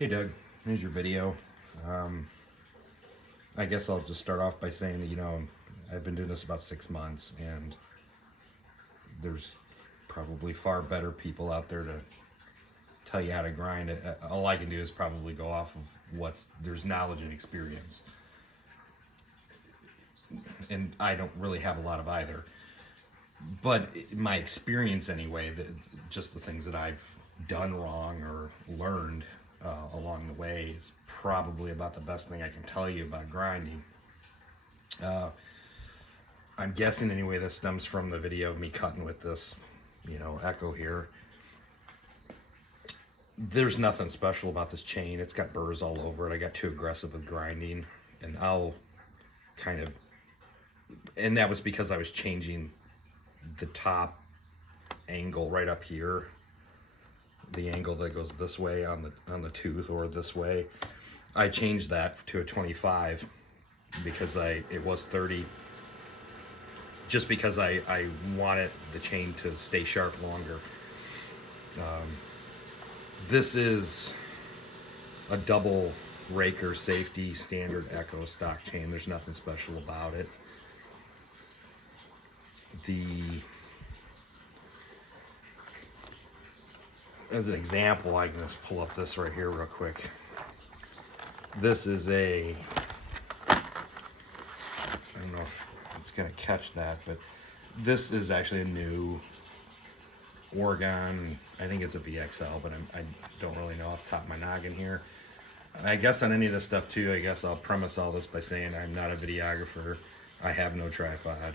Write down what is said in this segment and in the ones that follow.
Hey Doug, here's your video. Um, I guess I'll just start off by saying that, I've been doing this about 6 months, and there's probably far better people out there to tell you how to grind. All I can do is probably go off of there's knowledge and experience. And I don't really have a lot of either. But my experience anyway, just the things that I've done wrong or learned along the way is probably about the best thing I can tell you about grinding. I'm guessing anyway this stems from the video of me cutting with this, Echo here. There's nothing special about this chain. It's got burrs all over it. I got too aggressive with grinding, and and that was because I was changing the top angle right up here, the angle that goes this way on the tooth or this way. I changed that to a 25 because it was 30, just because I wanted the chain to stay sharp longer. This is a double raker safety standard Echo stock chain. There's nothing special about it. As an example, I can just pull up this right here real quick. This is I don't know if it's gonna catch that, but this is actually a new Oregon. I think it's a VXL, but I don't really know off the top of my noggin here. I guess on any of this stuff too, I guess I'll premise all this by saying I'm not a videographer. I have no tripod.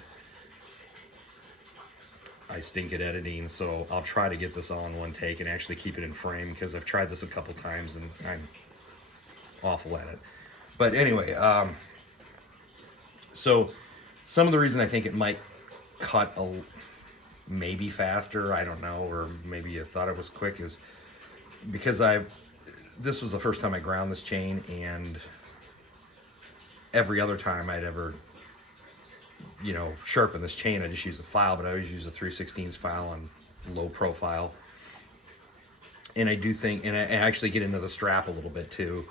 I stink at editing, so I'll try to get this all in one take and actually keep it in frame, because I've tried this a couple times and I'm awful at it. But anyway, so some of the reason I think it might cut maybe faster, I don't know, or maybe you thought it was quick, is because this was the first time I ground this chain, and every other time I'd ever sharpen this chain, I just use a file, but I always use a 3/16 file on low profile. And I do think, and I actually get into the strap a little bit too,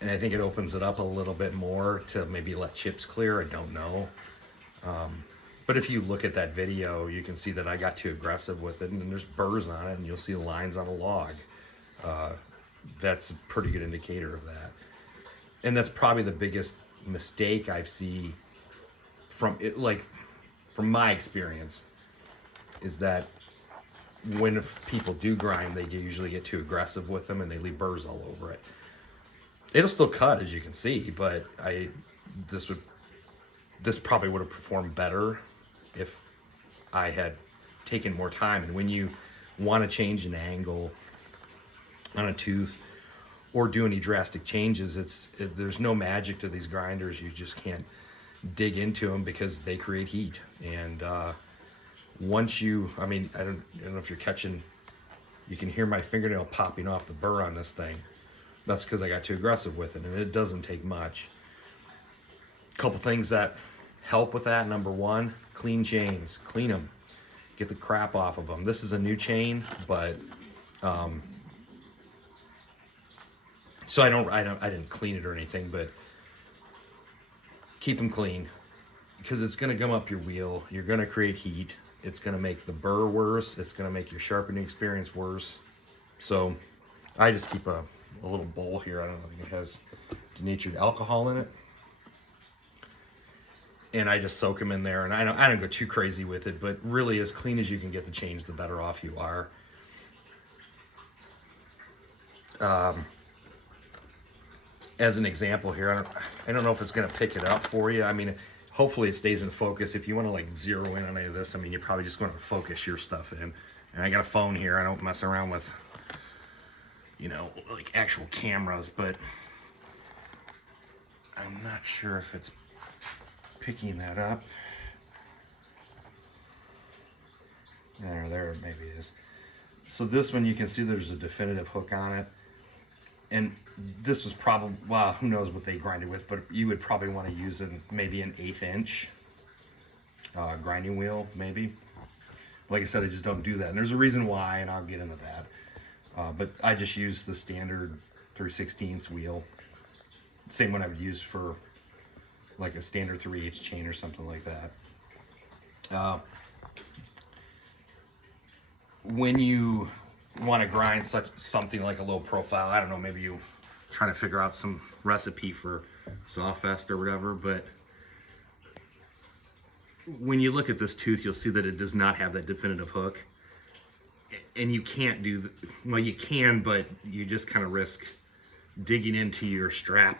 and I think it opens it up a little bit more to maybe let chips clear. I don't know. But if you look at that video, you can see that I got too aggressive with it, and there's burrs on it, and you'll see lines on a log. That's a pretty good indicator of that. And that's probably the biggest mistake I've seen from my experience, is that when people do grind, they usually get too aggressive with them and they leave burrs all over it. It'll still cut, as you can see, but this probably would have performed better if I had taken more time. And when you want to change an angle on a tooth or do any drastic changes, there's no magic to these grinders. You just can't dig into them because they create heat. And once I don't know if you're catching, you can hear my fingernail popping off the burr on this thing. That's because I got too aggressive with it, and it doesn't take much. A couple things that help with that: number one, clean chains. Clean them, get the crap off of them. This is a new chain, but so I didn't clean it or anything, but keep them clean, because it's going to gum up your wheel. You're going to create heat. It's going to make the burr worse. It's going to make your sharpening experience worse. So I just keep a little bowl here. I don't think it has denatured alcohol in it. And I just soak them in there, and I don't go too crazy with it, but really as clean as you can get the change, the better off you are. As an example here, I don't know if it's going to pick it up for you. I mean, hopefully it stays in focus. If you want to zero in on any of this, you're probably just going to focus your stuff in. And I got a phone here. I don't mess around with, actual cameras, but I'm not sure if it's picking that up. There maybe it is. So this one, you can see there's a definitive hook on it. And this was probably, well, who knows what they grinded with, but you would probably want to use maybe an 1/8 inch grinding wheel, maybe. Like I said, I just don't do that. And there's a reason why, and I'll get into that. But I just use the standard 3/16 wheel. Same one I would use for like a standard 3/8 chain or something like that. When you want to grind something like a low profile, I don't know, maybe you trying to figure out some recipe for Sawfest or whatever, but when you look at this tooth, you'll see that it does not have that definitive hook. And you can't do, well, you can, but you just kind of risk digging into your strap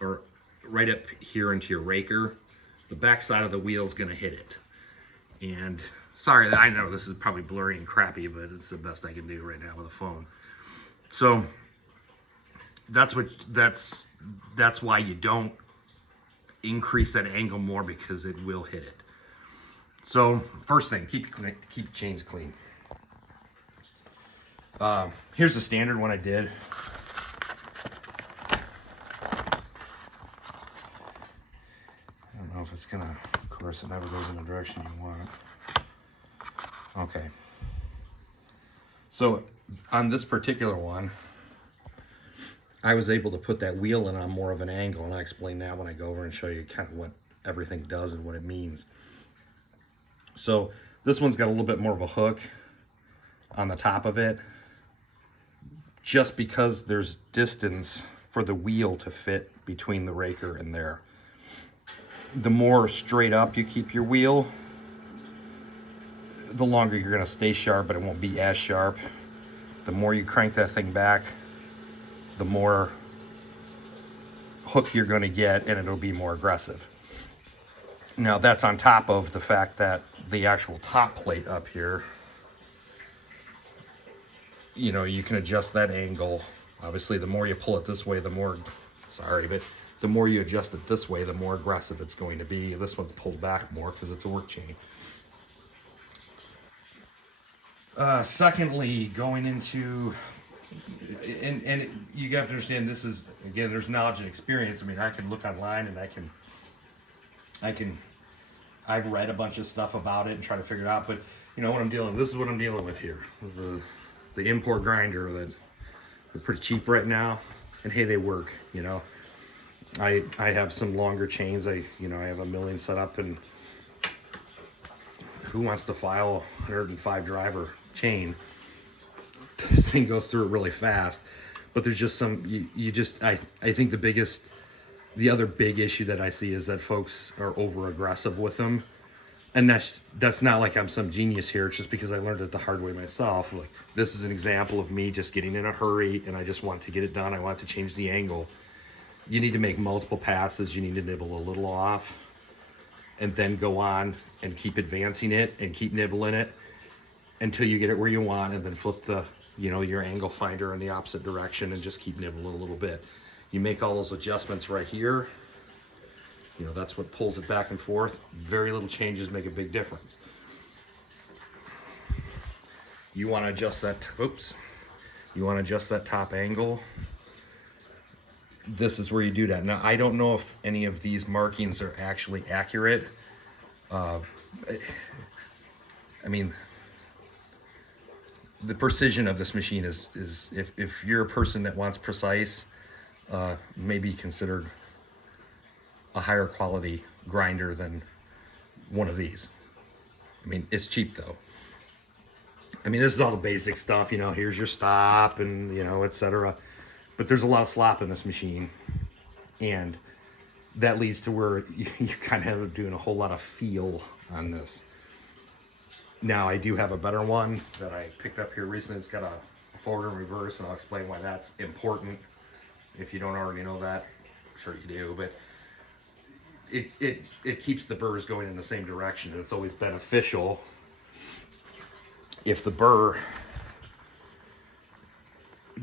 or right up here into your raker. The back side of the wheel is going to hit it. And sorry, I know this is probably blurry and crappy, but it's the best I can do right now with a phone. So that's why you don't increase that angle more, because it will hit it. So first thing, keep chains clean. Here's the standard one I did. I don't know if it's gonna, of course it never goes in the direction you want. Okay. So on this particular one, I was able to put that wheel in on more of an angle, and I'll explain that when I go over and show you kind of what everything does and what it means. So this one's got a little bit more of a hook on the top of it, just because there's distance for the wheel to fit between the raker and there. The more straight up you keep your wheel, the longer you're gonna stay sharp, but it won't be as sharp. The more you crank that thing back, the more hook you're gonna get, and it'll be more aggressive. Now that's on top of the fact that the actual top plate up here, you know, you can adjust that angle. Obviously, the more you pull it this way, the more, the more you adjust it this way, the more aggressive it's going to be. This one's pulled back more because it's a work chain. Secondly, going into, and you have to understand, this is, again, there's knowledge and experience. I mean, I can look online and I've read a bunch of stuff about it and try to figure it out, but you know what this is what I'm dealing with here. The import grinder that they're pretty cheap right now, and hey, they work, you know. I have some longer chains. I have 1 million set up, and who wants to file a 105 driver chain? This thing goes through it really fast, but there's just some, I think the other big issue that I see is that folks are over aggressive with them. And that's not like I'm some genius here. It's just because I learned it the hard way myself. Like, this is an example of me just getting in a hurry, and I just want to get it done. I want to change the angle. You need to make multiple passes. You need to nibble a little off, and then go on and keep advancing it and keep nibbling it until you get it where you want, and then flip your angle finder in the opposite direction and just keep nibbling a little bit. You make all those adjustments right here. That's what pulls it back and forth. Very little changes make a big difference. You want to adjust that, you want to adjust that top angle. This is where you do that. Now, I don't know if any of these markings are actually accurate. I mean, the precision of this machine is if you're a person that wants precise, maybe consider a higher quality grinder than one of these. I mean, it's cheap though. I mean, this is all the basic stuff, here's your stop and, etc. But there's a lot of slop in this machine, and that leads to where you kind of doing a whole lot of feel on this. Now, I do have a better one that I picked up here recently. It's got a forward and reverse, and I'll explain why that's important. If you don't already know that, I'm sure you do, but it keeps the burrs going in the same direction, and it's always beneficial if the burr,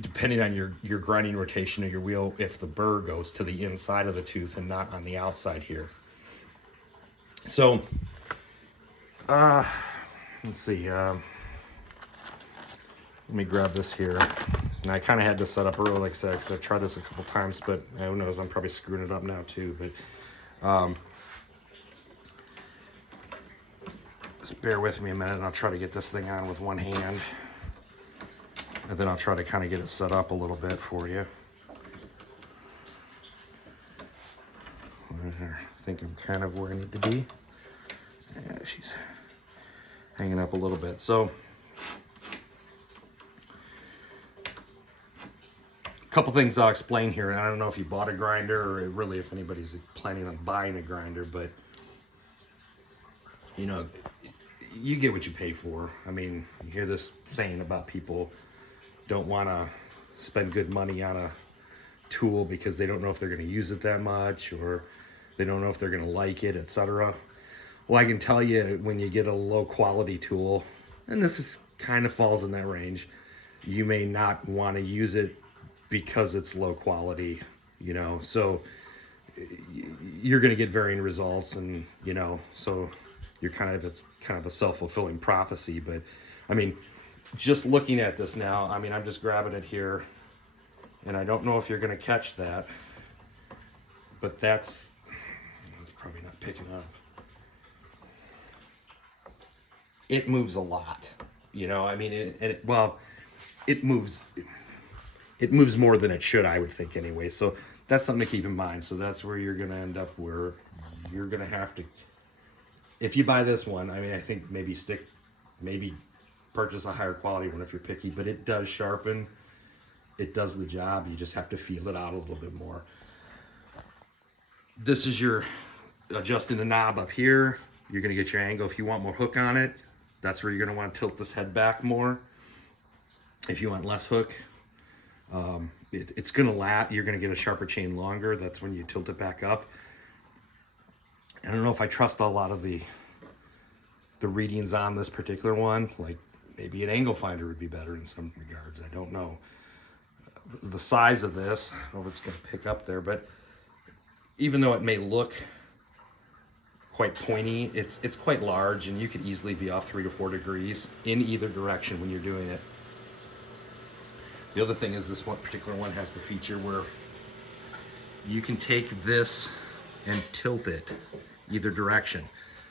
depending on your grinding rotation of your wheel, if the burr goes to the inside of the tooth and not on the outside here. So, let's see, let me grab this here. And I kind of had this set up early, like I said, because I've tried this a couple times, but who knows, I'm probably screwing it up now too, but just bear with me a minute and I'll try to get this thing on with one hand. And then I'll try to kind of get it set up a little bit for you. I think I'm kind of where I need to be. Yeah, she's hanging up a little bit. So, a couple things I'll explain here. And I don't know if you bought a grinder or really if anybody's planning on buying a grinder, but you know, you get what you pay for. I mean, you hear this saying about people don't want to spend good money on a tool because they don't know if they're going to use it that much, or they don't know if they're going to like it, etc. Well, I can tell you, when you get a low quality tool, and this is kind of falls in that range, you may not want to use it because it's low quality, you know, so you're going to get varying results, and you know, so it's kind of a self-fulfilling prophecy. But I mean, just looking at this now, I mean, I'm just grabbing it here, and I don't know if you're going to catch that, but that's probably not picking up. It moves a lot, you know. I mean, it moves more than it should, I would think, anyway. So that's something to keep in mind. So that's where you're going to end up, where you're going to have to, if you buy this one, I mean, I think maybe purchase a higher quality one if you're picky, but it does sharpen. It does the job. You just have to feel it out a little bit more. This is your adjusting the knob up here. You're going to get your angle. If you want more hook on it, that's where you're going to want to tilt this head back more. If you want less hook, it's going to last. You're going to get a sharper chain longer. That's when you tilt it back up. I don't know if I trust a lot of the readings on this particular one. Like, maybe an angle finder would be better in some regards. I don't know. The size of this, I don't know if it's going to pick up there, but even though it may look quite pointy, it's quite large, and you could easily be off 3 to 4 degrees in either direction when you're doing it. The other thing is, this one particular one has the feature where you can take this and tilt it either direction.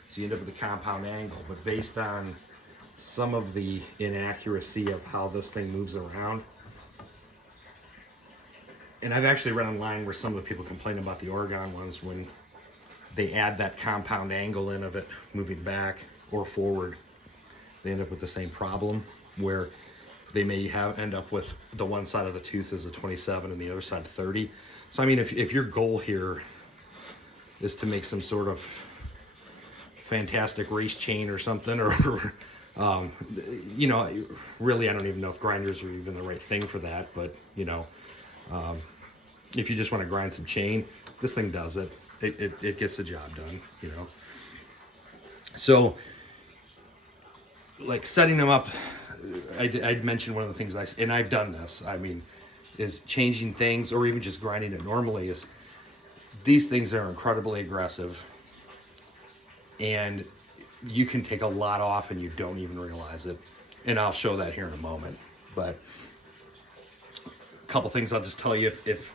So you end up with a compound angle, but based on some of the inaccuracy of how this thing moves around, and I've actually read online where some of the people complain about the Oregon ones when they add that compound angle in of it moving back or forward, they end up with the same problem where they may end up with the one side of the tooth is a 27 and the other side 30. So I mean, if your goal here is to make some sort of fantastic race chain or something, or you know, really, I don't even know if grinders are even the right thing for that, but you know, if you just want to grind some chain, this thing does it. It gets the job done, you know. So, like, setting them up, I'd mentioned one of the things and I've done this, I mean, is changing things, or even just grinding it normally, is these things are incredibly aggressive, and you can take a lot off and you don't even realize it. And I'll show that here in a moment. But a couple things I'll just tell you, if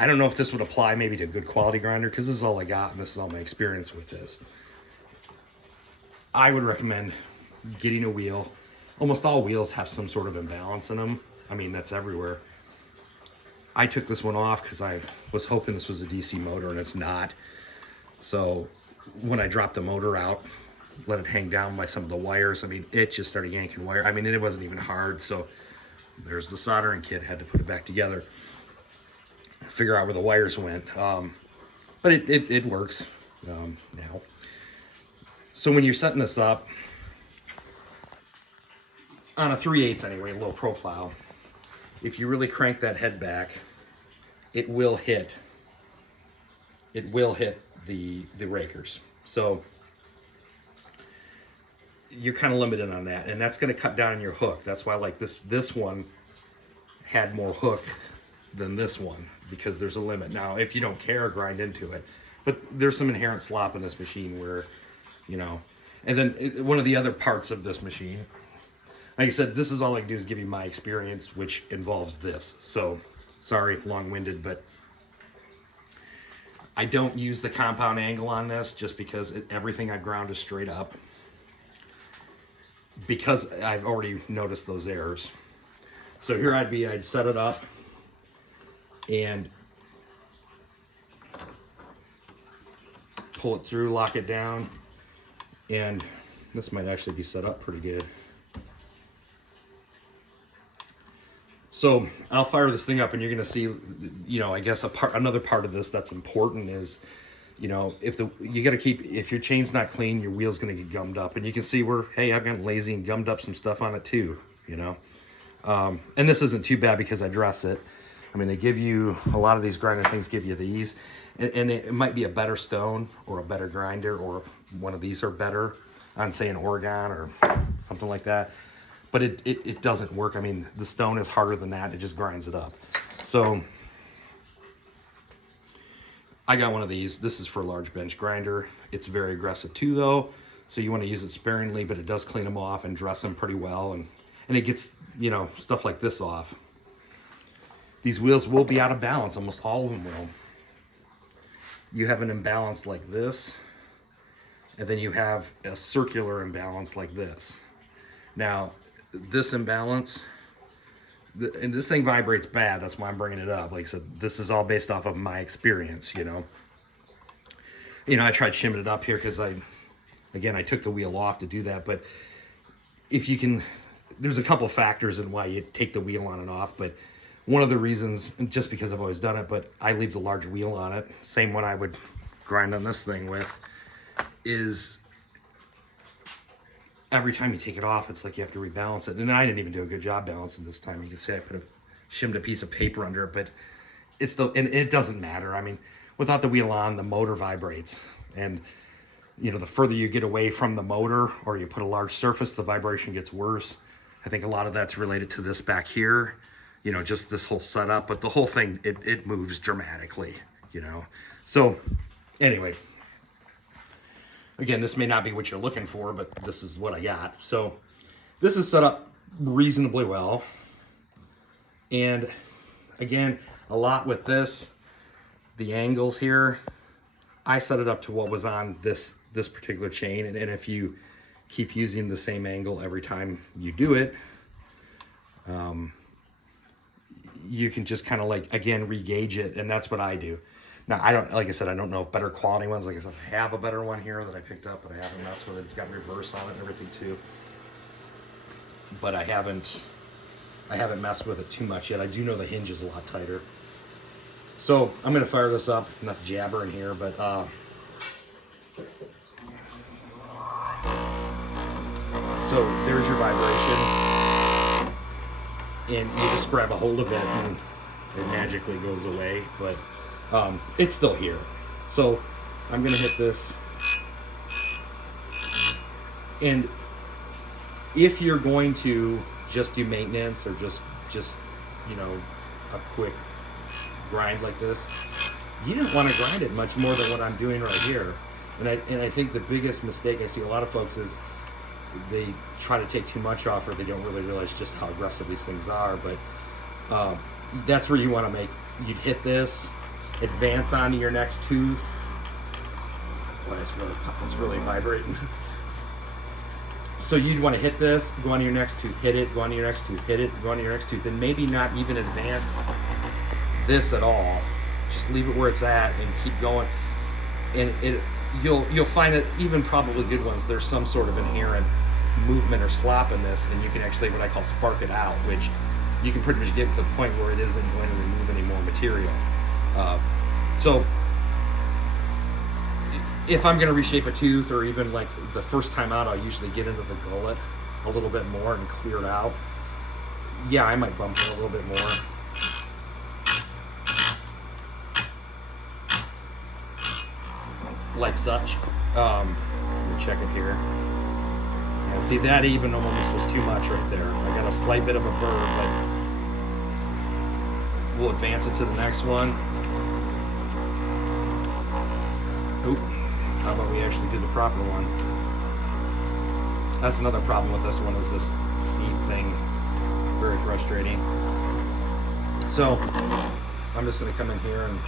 I don't know if this would apply maybe to a good quality grinder, because this is all I got and this is all my experience with this. I would recommend getting a wheel. Almost all wheels have some sort of imbalance in them. I mean, that's everywhere. I took this one off because I was hoping this was a DC motor, and it's not. So when I dropped the motor out, let it hang down by some of the wires, I mean, it just started yanking wire. I mean, it wasn't even hard. So there's the soldering kit, had to put it back together, figure out where the wires went. But it works now. So when you're setting this up, on a 3/8 anyway, low profile, if you really crank that head back, it will hit the rakers. So you're kind of limited on that, and that's going to cut down on your hook. That's why, like, this one had more hook than this one, because there's a limit. Now, if you don't care, grind into it, but there's some inherent slop in this machine where, you know. And then one of the other parts of this machine, like I said, this is all I can do is give you my experience, which involves this. So sorry, long-winded, but I don't use the compound angle on this just because everything I ground is straight up, because I've already noticed those errors. So here I'd set it up and pull it through, lock it down, and this might actually be set up pretty good. So I'll fire this thing up and you're gonna see, you know, I guess another part of this that's important is, you know, if your chain's not clean, your wheel's gonna get gummed up. And you can see where, hey, I've gotten lazy and gummed up some stuff on it too, you know. And this isn't too bad because I dress it. I mean, they give you, a lot of these grinder things give you these, and it might be a better stone or a better grinder, or one of these are better on, say, an Oregon or something like that. But it doesn't work. I mean, the stone is harder than that. It just grinds it up. So I got one of these. This is for a large bench grinder. It's very aggressive too, though. So you want to use it sparingly, but it does clean them off and dress them pretty well. And it gets, you know, stuff like this off. These wheels will be out of balance. Almost all of them will. You have an imbalance like this, and then you have a circular imbalance like this. Now, this imbalance, and this thing vibrates bad. That's why I'm bringing it up. Like I said, this is all based off of my experience, you know. I tried shimming it up here because I took the wheel off to do that. But if you can, there's a couple factors in why you take the wheel on and off. But one of the reasons, just because I've always done it, but I leave the large wheel on it, same one I would grind on this thing with, is every time you take it off, it's like you have to rebalance it. And I didn't even do a good job balancing this time. You can see I shimmed a piece of paper under it, but and it doesn't matter. I mean, without the wheel on, the motor vibrates. And, you know, the further you get away from the motor or you put a large surface, the vibration gets worse. I think a lot of that's related to this back here, you know, just this whole setup, but the whole thing, it moves dramatically, you know. So anyway, again, this may not be what you're looking for, but this is what I got. So this is set up reasonably well. And again, a lot with this, the angles here, I set it up to what was on this particular chain. And if you keep using the same angle every time you do it, you can just kind of like, again, re-gauge it. And that's what I do. Now, like I said, I don't know if better quality ones, like I said, I have a better one here that I picked up, but I haven't messed with it. It's got reverse on it and everything too. But I haven't messed with it too much yet. I do know the hinge is a lot tighter. So I'm gonna fire this up. Enough jabbering here, but so there's your vibration, and you just grab a hold of it and it magically goes away, but it's still here. So I'm gonna hit this, and if you're going to just do maintenance or just you know, a quick grind like this, you didn't want to grind it much more than what I'm doing right here. And I think the biggest mistake I see a lot of folks is they try to take too much off, or they don't really realize just how aggressive these things are. But that's where you want to you'd hit this, advance onto your next tooth. Boy, it's really vibrating. So you'd want to hit this, go on to your next tooth, hit it, go on to your next tooth, hit it, go on to your next tooth, and maybe not even advance this at all. Just leave it where it's at and keep going. And you'll find that even probably good ones, there's some sort of inherent movement or slop in this, and you can actually, what I call, spark it out, which you can pretty much get to the point where it isn't going to remove any more material. So if I'm going to reshape a tooth, or even like the first time out, I'll usually get into the gullet a little bit more and clear it out. Yeah, I might bump it a little bit more. Like such. Let me check it here. Yeah, see, that even almost was too much right there. I got a slight bit of a burr, but we'll advance it to the next one. Oop. How about we actually do the proper one? That's another problem with this one, is this feed thing. Very frustrating. So I'm just going to come in here and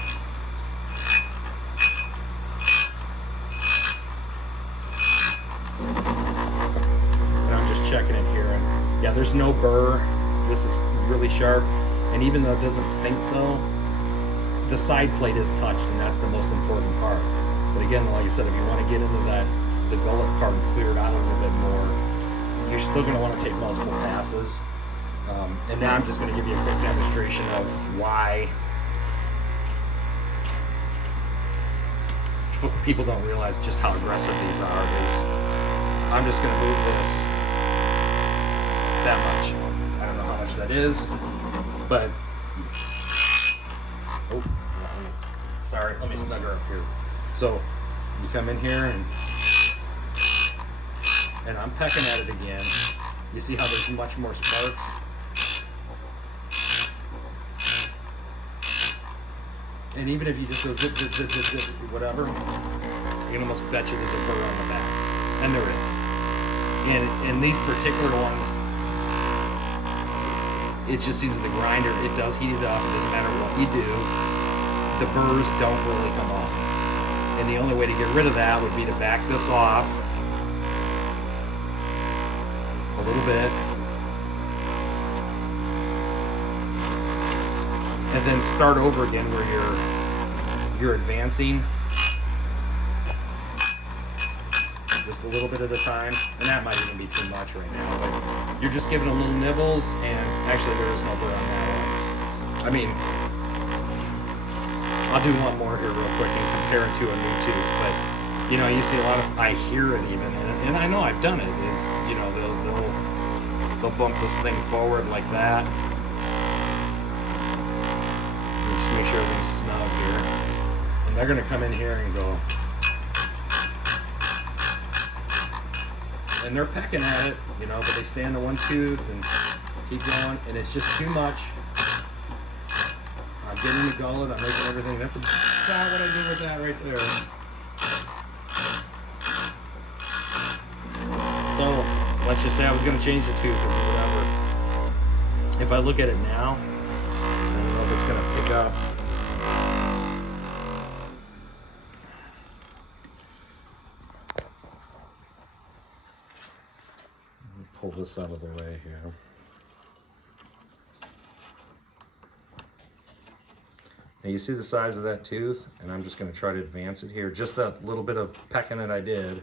I'm just checking it here. And yeah, there's no burr. This is really sharp. And even though it doesn't think so, the side plate is touched, and that's the most important part. But again, like I said, if you want to get into that, the gullet part and clear it out a little bit more, you're still going to want to take multiple passes. And now I'm just going to give you a quick demonstration of why people don't realize just how aggressive these are. I'm just going to move this that much. I don't know how much that is, but oh, sorry, let me snug her up here. So you come in here and I'm pecking at it again. You see how there's much more sparks? And even if you just go zip, zip, zip, zip, zip, whatever, you can almost bet you there's a burr on the back. And there is. And in these particular ones, it just seems that the grinder, it does heat it up. It doesn't matter what you do. The burrs don't really come off. And the only way to get rid of that would be to back this off a little bit. And then start over again where you're advancing just a little bit at a time. And that might even be too much right now, but you're just giving them little nibbles, and actually there is no burr on that one. I mean, I'll do one more here real quick and compare it to a new tooth, but you know, you see a lot of, I hear it even, and I know I've done it, is, you know, they'll bump this thing forward like that. Just make sure everything's snug here. And they're gonna come in here and go, and they're pecking at it, you know, but they stay on the one tooth and keep going, and it's just too much. I'm getting the gullet, I'm making everything. That's about what I did with that right there. So, let's just say I was going to change the tooth or do whatever. If I look at it now, I don't know if it's going to pick up. Let me pull this out of the way here. Now you see the size of that tooth, and I'm just going to try to advance it here. Just that little bit of pecking that I did.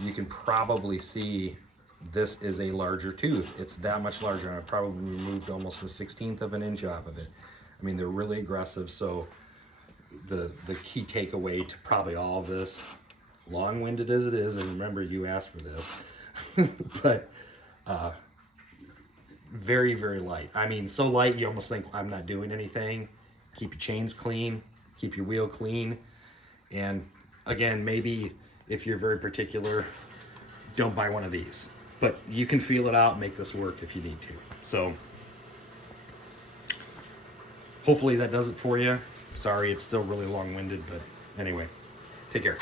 You can probably see this is a larger tooth. It's that much larger, and I probably removed almost a 1/16 of an inch off of it. I mean, they're really aggressive, so the key takeaway to probably all of this, long-winded as it is, and remember you asked for this, but very, very light. I mean, so light you almost think I'm not doing anything. Keep your chains clean, keep your wheel clean, and again, maybe if you're very particular, don't buy one of these. But you can feel it out and make this work if you need to. So hopefully that does it for you. Sorry, it's still really long-winded, but anyway, take care.